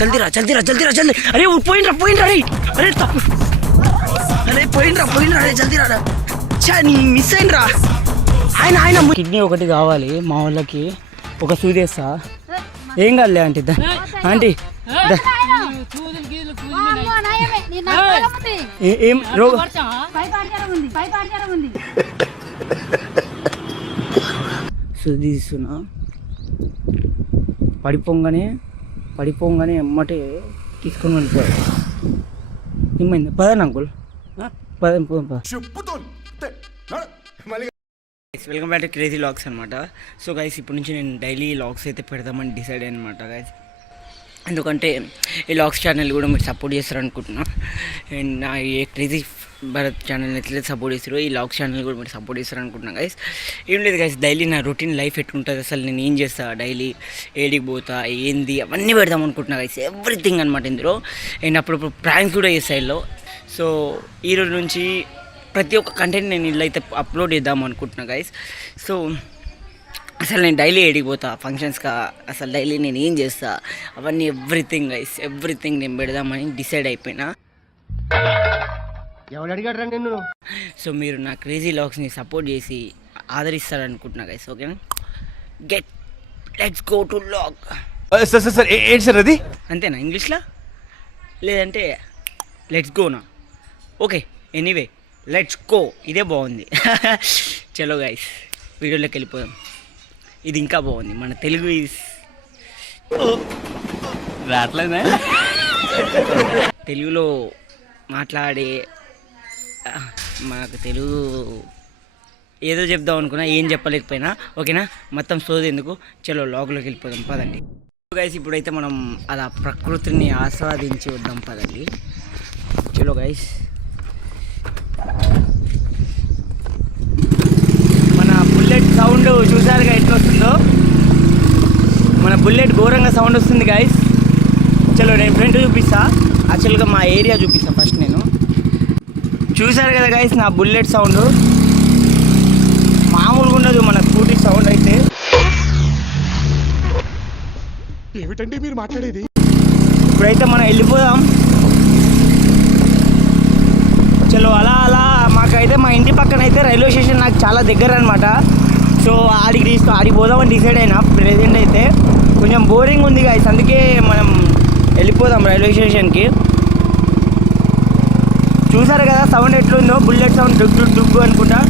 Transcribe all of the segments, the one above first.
జల్దీ రా జల్దీ. అరే పోయిండ్రా రే. అరే తప్పు. అరే పోయిండ్రా రే, జల్దీ రా. నీ మిస్ అయినరా. ఆయన కిడ్నీ ఒకటి కావాలి మా వాళ్ళకి, ఒక సూదేస్తా. ఏం కాదులే ఆంటీ. ఆంటీ ఏం రోగం? సూది తీస్తున్నా. పడిపోగానే ఎమ్మటే తీసుకొని వెళ్ళిపోయాడు. ఏమైంది? పదండి uncle, welcome back to crazy vlogs అనమాట. సో గైస్, ఇప్పటి నుంచి నేను డైలీ వ్లాగ్స్ అయితే పెడదామని డిసైడ్ అనమాట గైస్. ఎందుకంటే ఈ వ్లాగ్స్ ఛానల్ కూడా మీరు సపోర్ట్ చేస్తారనుకుంటున్నా. అండ్ నా ఈ క్రేజీ భరత్ ఛానల్ ఎట్లయితే సపోర్ట్ చేస్తారో ఈ వ్లాగ్స్ ఛానల్ కూడా మీరు సపోర్ట్ చేస్తారనుకుంటున్నా గైస్. ఏం లేదు గైస్, డైలీ నా రొటీన్ లైఫ్ ఎట్లుంటుంది, అసలు నేను ఏం చేస్తా, డైలీ ఏడికి పోతా, ఏంది, అవన్నీ పెడదాం అనుకుంటున్నా గైస్. ఎవ్రీథింగ్ అనమాట ఇందులో. అండ్ అప్పుడప్పుడు ప్రాంక్స్ కూడా చేస్తాయి ఇందులో. సో ఈరోజు నుంచి ప్రతి ఒక్క కంటెంట్ నేను ఇల్లు అయితే అప్లోడ్ చేద్దాం అనుకుంటున్నా గైస్. సో అసలు నేను డైలీ ఏడిపోతా ఫంక్షన్స్గా, అసలు డైలీ నేను ఏం చేస్తా, అవన్నీ ఎవ్రీథింగ్ గైస్, ఎవ్రీథింగ్ నేను పెడదామని డిసైడ్ అయిపోయినా. ఎవరు అడిగాడు రండి నేను. సో మీరు నా క్రేజీ వ్లాగ్స్ని సపోర్ట్ చేసి ఆదరిస్తారనుకుంటున్నా గైస్. ఓకేనా? Let's go to vlog. Sir ఏంటి సార్ అది? అంతేనా ఇంగ్లీష్లో? లేదంటే let's gonna? Okay, anyway let's go, ఇదే బాగుంది. చలో గైస్, వీడియోలోకి వెళ్ళిపోదాం. ఇది ఇంకా బాగుంది, మన తెలుగు రావట్లేదా? తెలుగులో మాట్లాడే మనకు తెలుగు ఏదో చెప్దాం అనుకున్నా, ఏం చెప్పలేకపోయినా. ఓకేనా? మొత్తం సోది ఎందుకు, చలో వ్లాగ్లోకి వెళ్ళిపోదాం పదండి. గైస్, ఇప్పుడైతే మనం అలా ప్రకృతిని ఆస్వాదించి వద్దాం పదండి. చలో గైస్, మన బుల్లెట్ సౌండ్ చూసారుగా ఎట్లా వస్తుందో. మన బుల్లెట్ ఘోరంగా సౌండ్ వస్తుంది గైస్. చలో నేను ఫ్రంట్ చూపిస్తా, యాక్చువల్గా మా ఏరియా చూపిస్తా ఫస్ట్. నేను చూసారు కదా గైస్ నా బుల్లెట్ సౌండ్, మామూలుగా ఉండదు మన స్కూటీ సౌండ్ అయితే. ఏమిటండి మీరు మాట్లాడేది? ఇప్పుడైతే మనం వెళ్ళిపోదాం. చలో అలా మాకైతే మా ఇంటి పక్కన అయితే రైల్వే స్టేషన్ నాకు చాలా దగ్గర అనమాట. సో ఆడికి పోదామని డిసైడ్ అయినా. ప్రెజెంట్ అయితే కొంచెం బోరింగ్ ఉంది గైస్, అందుకే మనం వెళ్ళిపోదాం రైల్వే స్టేషన్కి. చూసారు కదా సౌండ్ ఎట్లుందో, బుల్లెట్ సౌండ్ డుగ్గు అనుకుంటా.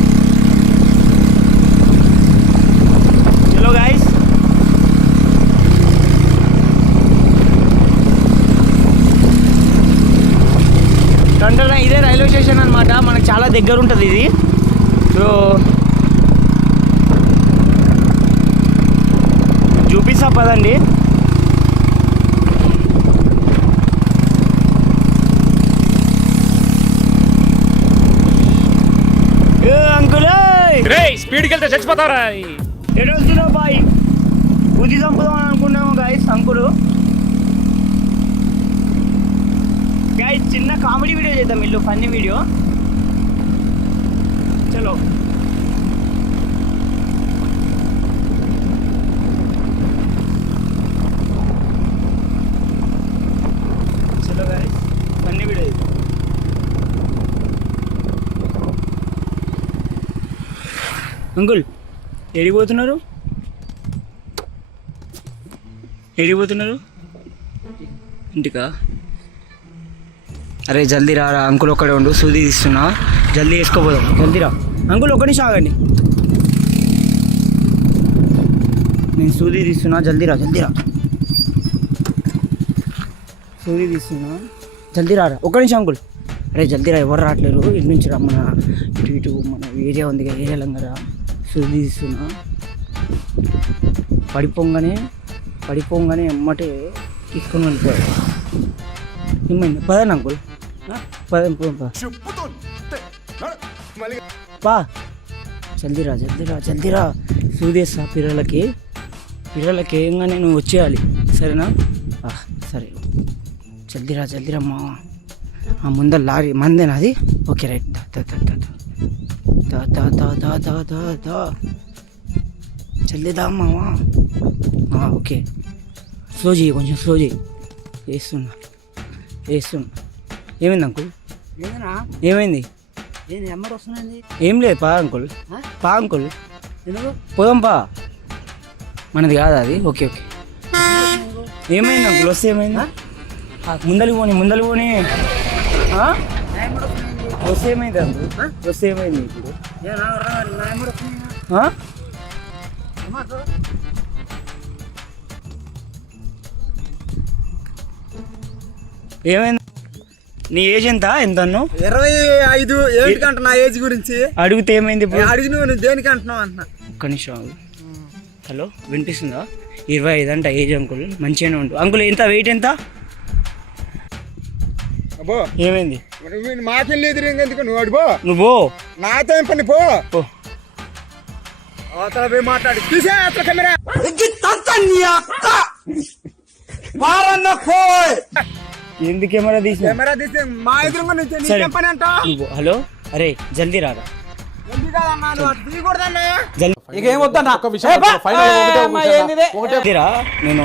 చలో గైస్, టంటన ఇదే రైల్వే స్టేషన్ అనమాట, మనకు చాలా దగ్గర ఉంటుంది ఇది. సో చూపిస్తా పదండి. అంకుల్ స్పీడ్కి వెళ్తే చచ్చిపోతారా? ఎటు వస్తున్నావు బాయ్? బుద్ధి చంపుదాం అనుకున్నాము గైస్. అంకులు గైస్, చిన్న కామెడీ వీడియో చేద్దాం, ఇల్లు ఫన్నీ వీడియో. చలో చలో గైస్, ఫన్నీ వీడియో చేద్దాం. అంకుల్ ఎడిపోతున్నారు? ఇంటికా? అరే జల్దీ రా, అంకుల్ ఒక్కడే ఉండు, సూది తీస్తున్నా, జల్దీ వేసుకోపోదాం. జల్దీ రా అంకుల్, ఒక్క నిమిషం ఆగండి, నేను సూది తీస్తున్నా, జల్దీ రా. సూది తీస్తున్నా, జల్దీ రా. ఒక్క నిమిషం అంకుల్. అరే జల్దీ రా, ఎవరు రావట్లేరు, ఇటు నుంచి రా. మన ఇటు మన ఏరియా ఉంది కదా, ఏరియా లంగరా. సూది తీస్తున్నా, పడిపోగానే ఎమ్మటే తీసుకొని వెళ్ళిపోయాడు. ఏమైంది? పదండి అంకుల్, పా. జల్దీ రా. సూదేస్తా పిల్లలకి ఏంగానే నువ్వు వచ్చేయాలి, సరేనా? సరే, జల్దీ రా మా. ముందర లారీ మందేనా అది? Okay right. జల్దీ దా మావా. ఓకే, స్లో చేయి, కొంచెం స్లో చేయి. వేస్తున్నా ఏమైంది అంకుల్? ఏందన్నా ఏమైంది? ఏంది నెంబర్ వస్తుందండి? ఏం లేదు పా అంకుల్. అంకుల్ ఎందుకు పోదాం పా. మనది కాదా అది? ఓకే ఏమైంది అంకుల్? వస్తే ఏమైంది? ముందలి పోని ఆ? నెంబర్ వస్తుందండి. వస్తే ఏమైంది అంకుల్? వస్తే ఏమైంది ఇప్పుడు? నెంబర్ వస్తుంది. ఆ? ఏమైంది? నీ ఏజ్ ఎంత అన్నావు? 25 ఏంటికంట నా ఏజ్ గురించి అడిగితే ఏమైంది ఇప్పుడు? అడిగి నువ్వు దేనికి అంటున్నావు అంటున్నా. ఒక్క నిమిషం ఆగు. హలో వినిపిస్తుందా? 25 అంట ఏజ్ అంకుల్. మంచిగానే ఉండు అంకుల్. ఎంత వెయిట్ ఎంత? అబ్బో ఏమైంది? మాకెళ్ళి ఎదురు ఎందుకు నువ్వు అడిపో. నువ్వు నాతో ఏం పని పో. అవతల పోయి మాట్లాడి తీసే అట్లా కెమెరా. ఎందుకు కెమెరా తీసిన? కెమెరా తీస్తే మా ఎదురుగా నుంచి సరే. నీకేం పని అంట? నువ్వు హలో అరే జల్దీ రారా. ఎందుకు కాదన్నా నువ్వు అటు తీయకూడదన్నా. జల్దీ రా. నేను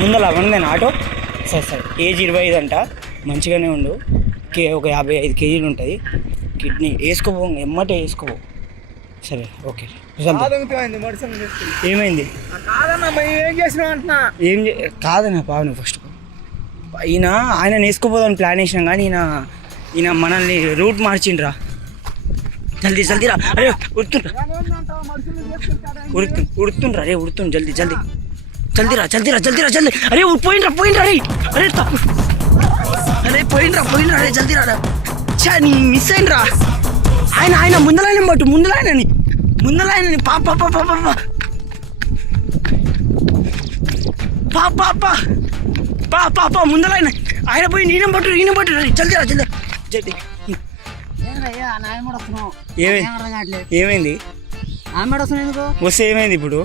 ముందర నేను ఆటో. సరే ఏజ్ 25 అంట. మంచిగానే ఉండు. ఒక 55 కేజీలు ఉంటుంది. కిడ్నీ వేసుకోపో, ఎమ్మటే వేసుకోపో. సరే ఓకే. కాదనుకోండి మనుషులు తీసుకుని. ఏమైంది? కాదన్నా మేము ఏం చేసినావు అంటున్నా. కాదన్నా పావు నువ్వు ఫస్ట్. ఆయన వేసుకోపోదాని ప్లాన్ వేసినాం కానీ ఈయన మనల్ని రూట్ మార్చిండ్రా. జల్దీ రా. అరే ఉడుతుండ్రా రే జల్దీ అరే పోయిండ్రా రే. అరే తప్పు. అరే పోయిండ్రా రే జల్దీ రా. నీ మిస్ అయినరా. ఆయన ముందలైన పట్టు. ముందలైనని పాప ముందలైన ఆయన పోయి ఈయన పట్టు రే జల్దీ రా. ఏమైంది? వస్తే ఏమైంది ఇప్పుడు?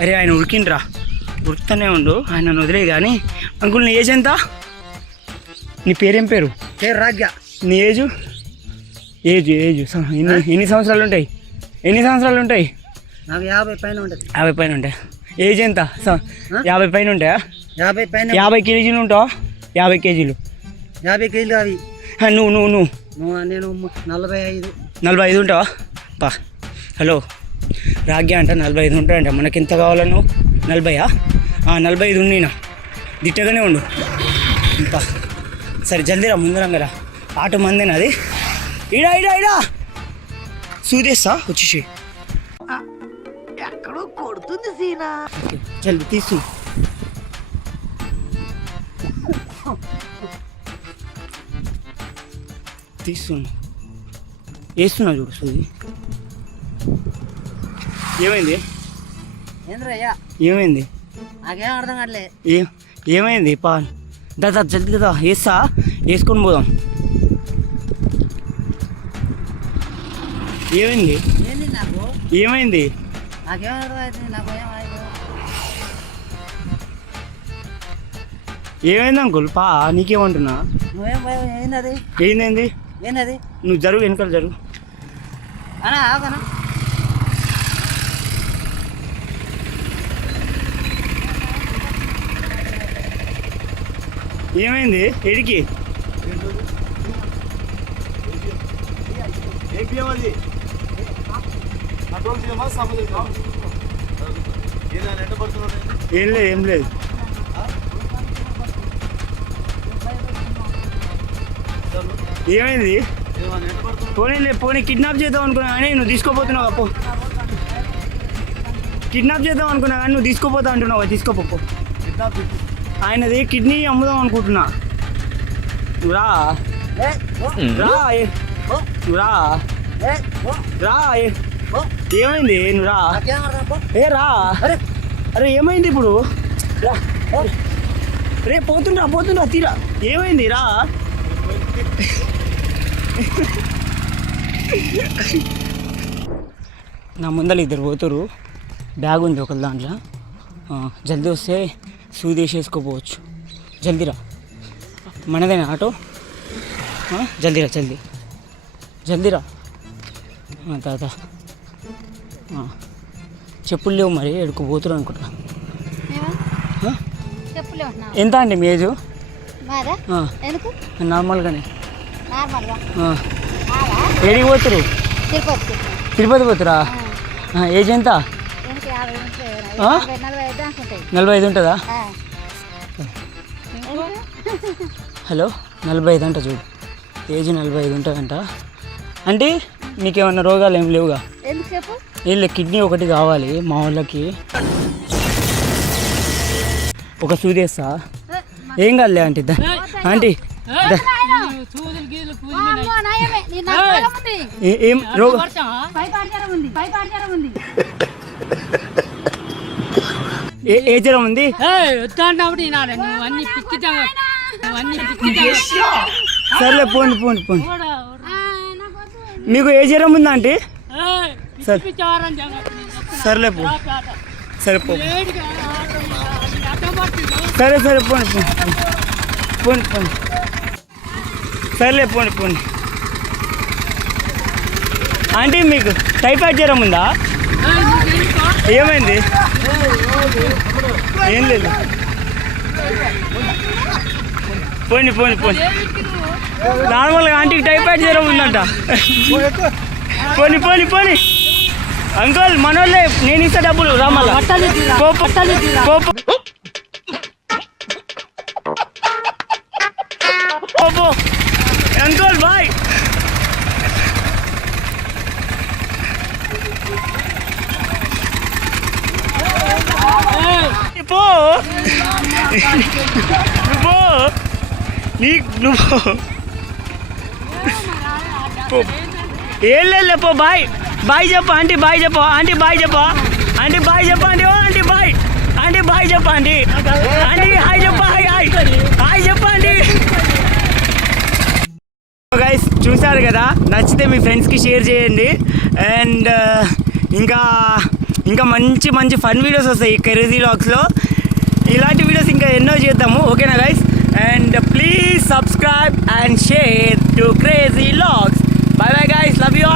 అరే ఆయన ఉరికిండ్రా. ఉరుకుతూనే ఉండు. ఆయన వదిలే కానీ. అంకుల్ నీ ఏజ్ ఎంత? నీ పేరేం పేరు? రాజ్య. నీ ఏజ్ ఎన్ని సంవత్సరాలు ఉంటాయి? నాకు 50 పైన ఉంటుంది. 50 పైన ఉంటాయి. ఏజ్ ఎంత? 50 పైన ఉంటాయా? 50 పైన. 50 కేజీలు ఉంటావా? 50 కేజీలు. 50 కేజీలు అవి. నువ్వు నేను 45. 45 ఉంటావా? పా. హలో రాగ్య అంట 45 ఉంటాయంట. మనకి ఎంత కావాలా? నువ్వు 40? 45 ఉన్నీనా. దిట్టగానే ఉండు. పా. సరే జల్దీరా ముందరంగరా. ఆటో మందేనా అది? ఇడా సూదేస్తా వచ్చేసి. ఎక్కడో కొడుతుంది సీనా. జల్దీ తీస్తున్నా. వేస్తున్నా చూడు సూది. ఏమైంది? ఏంద్రయ్యా ఏమైంది? నాకేం అర్థం కావట్లే. ఏమైంది? దాదా జల్దీ కదా వేసుకొని పోదాం. ఏమైంది? ఏంది నాకు? ఏమైంది? నాకేం అర్థం అవుతుంది. నాకు ఏమైంది అంకుల్? నీకేమంటున్నా? నువ్వేం ఏంది? ఏంది? నువ్వు జరుగు, వెనకాల జరుగు. అనా ఆగనా. ఏమైంది? ఎడికి ఏం లేదు. ఏమైంది? పోనీ కిడ్నాప్ చేద్దాం అనుకున్నా కానీ నువ్వు తీసుకోపోతున్నావు. అప్పు కిడ్నాప్ చేద్దాం అనుకున్నా కానీ నువ్వు తీసుకోపోతా అంటున్నావు. తీసుకోపో. ఆయనది కిడ్నీ అమ్ముదాం అనుకుంటున్నా. రా ఏమైంది? నువ్వు రా. అరే ఏమైంది ఇప్పుడు? రే పోతుండ్రా తీరా. ఏమైంది? రా. నా ముందర 2 పోతురు. బ్యాగ్ ఉంది ఒకరి దాంట్లో. జల్దీ వస్తే సూదేసేసుకోపోవచ్చు. జల్దీరా. మనదేనా ఆటో? జల్దీరా తాత. చెప్పులు లేవు మరి ఎడుకు పోతున్నారు అనుకుంటా. ఆ? చెప్పులే ఉంటున్నావు ఎంత అండి మీ ఏజు? మాదా ఆ, ఎందుకు నార్మల్గానే. నార్మల్గా ఆ. మాదా ఏడికి పోతురు? తిరుపతి తిరుపతి పోతురా? ఏజ్ ఎంత? ఎందుకు 50 ఉంటాయి ఆ? 45 దాకా ఉంటాయి 45 ఉంటుందా? ఆ. హలో 45 అంట చూడు, ఏజ్ 45 ఉంటుందంట. అంటే మీకేమన్నా రోగాలు ఏం లేవుగా? ఎందుకు చెప్పు వీళ్ళ కిడ్నీ ఒకటి కావాలి మా వాళ్ళకి. ఒక సూదేస్తా ఏం కాదులే ఆంటీ. ఆంటీ అమ్మో, నాయమే. నీ నాకు రోగం ఉంది. ఏం రోగం? పైపాడ్యారం ఉంది. ఏ జ్వరం ఉంది? సర్లే పోండి పోండి పోండి. మీకు ఏ జ్వరం ఉందా ఆంటీ? సర్లే పో, సరే పో, సరే సరే పోండి పోండి పోండి పోండి, సర్లే పోండి పోండి. ఆంటీ మీకు టైఫాయిడ్ జ్వరం ఉందా? ఏమైంది? ఏం లేదు, పోండి పోండి పోండి. నార్మల్గా ఆంటీకి టైఫాయిడ్ జ్వరం ఉందంట. పోనీ పోనీ పోనీ. అంకుల్ మనోళ్ళే, నేను ఇస్తా డబ్బులు రామల్ల. Uncle bye. పో పో, నువ్వు ఏం లేదు పో. బాయ్ బాయ్ చెప్పు ఆంటీ, బాయ్ చెప్పు ఆంటీ, బాయ్ చెప్పు ఆంటీ, బాయ్ చెప్పు ఆంటీ. ఓ ఆంటీ బాయ్, ఆంటీ బాయ్ చెప్పు ఆంటీ, ఆంటీ హాయ్ చెప్పు, హాయ్ హాయ్ హాయ్ చెప్పు ఆంటీ. గైస్ చూసారు కదా, నచ్చితే మీ ఫ్రెండ్స్కి షేర్ చేయండి. అండ్ ఇంకా ఇంకా మంచి మంచి ఫన్ వీడియోస్ వస్తాయి క్రేజీ వ్లాగ్స్లో. ఇలాంటి వీడియోస్ ఇంకా ఎన్నో చేద్దాము, ఓకేనా guys? And please subscribe and share to crazy vlogs. By bye guys, love you all.